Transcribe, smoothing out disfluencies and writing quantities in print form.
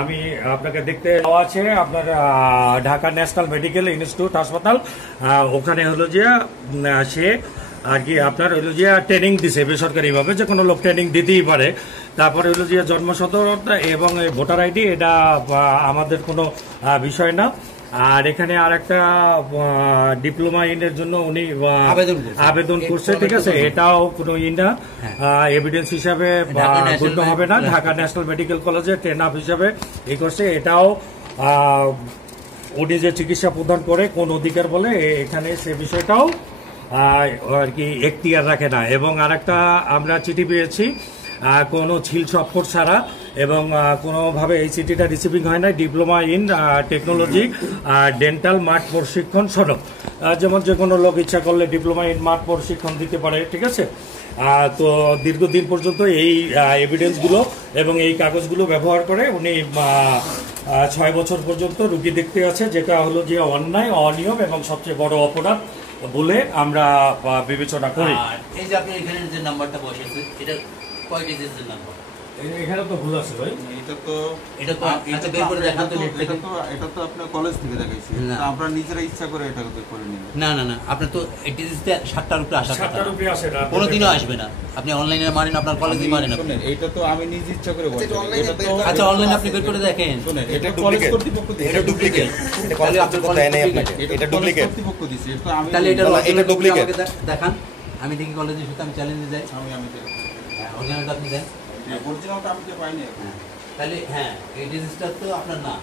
আমি আপনাকে দেখতে আছে আপনার ঢাকা ন্যাশনাল মেডিকেল ইনস্টিটিউট হাসপাতাল, ওখানে হলো যে সে আর কি আপনার হলো যে ট্রেনিং দিছে বেসরকারিভাবে, যে কোনো লোক ট্রেনিং দিতেই পারে। তারপরে হলো যে জন্মসনদ এবং ভোটার আইডি, এটা আমাদের কোনো বিষয় না। আর এখানে আর একটা ডিপ্লোমা ইনের জন্য উনি আবেদন করছে, ঠিক আছে, এটাও কোনো না এভিডেন্স হিসাবে গণ্য হবে না। ঢাকা ন্যাশনাল মেডিকেল কলেজে ট্রেন আপ হিসাবে এই করছে, এটাও উনি যে চিকিৎসা প্রদান করে কোন অধিকার বলে এখানে সে বিষয়টাও আর কি এখতিয়ার রাখে না। এবং আরেকটা আমরা চিঠি পেয়েছি কোনো ছিল সফর ছাড়া, এবং কোনোভাবে এই চিঠিটা রিসিভিং হয় না, ডিপ্লোমা ইন টেকনোলজি ডেন্টাল মাঠ প্রশিক্ষণ সনদ, যেমন যে কোনো লোক ইচ্ছা করলে ডিপ্লোমা ইন মাঠ প্রশিক্ষণ দিতে পারে, ঠিক আছে। তো দীর্ঘদিন পর্যন্ত এই এভিডেন্সগুলো এবং এই কাগজগুলো ব্যবহার করে উনি 6 বছর পর্যন্ত রুগী দেখতে আছে, যেটা হলো যে অন্যায়, অনিয়ম এবং সবচেয়ে বড় অপরাধ বলে আমরা বিবেচনা করি। এই যে আপনি এখানে যে নাম্বারটা বসেছে, এটা কয় ডিজিটের নাম্বার? এখানে তো ভুল আছে ভাই, এটা বের করে দেখান তো। এটা তো আপনার কলেজ থেকে দেখাইছি, আমরা নিজেরা ইচ্ছা করে এটা করে নিব। না আপনার তো এই ডিজিটে 7টার উপরে আসা, 7টার উপরে আসে না, কোনোদিনও আসবে না। আপনি অনলাইনে মারেন, আপনার কলেজে মারেন। শুনেন, এটা তো আমি নিজে ইচ্ছা করে বলছি। আচ্ছা, অনলাইনে আপনি বের করে দেখেন। শুনেন, এটা কলেজ কর্তৃপক্ষ দিয়েছে, এটা ডুপ্লিকেট। এটা কলেজ কর্তৃপক্ষ দেয় নাই আপনাকে, এটা ডুপ্লিকেট কর্তৃপক্ষ দিয়েছে। এটা আমি তাহলে এটা ডুপ্লিকেট দেখান। আমি দেখি কলেজের সাথে আমি চ্যালেঞ্জে যাই। আমি অরিজিনালটা আপনি দেন। অরিজিনালটা আমি পাইনি। তাহলে হ্যাঁ, এই ডিজিটটা তো আপনার না।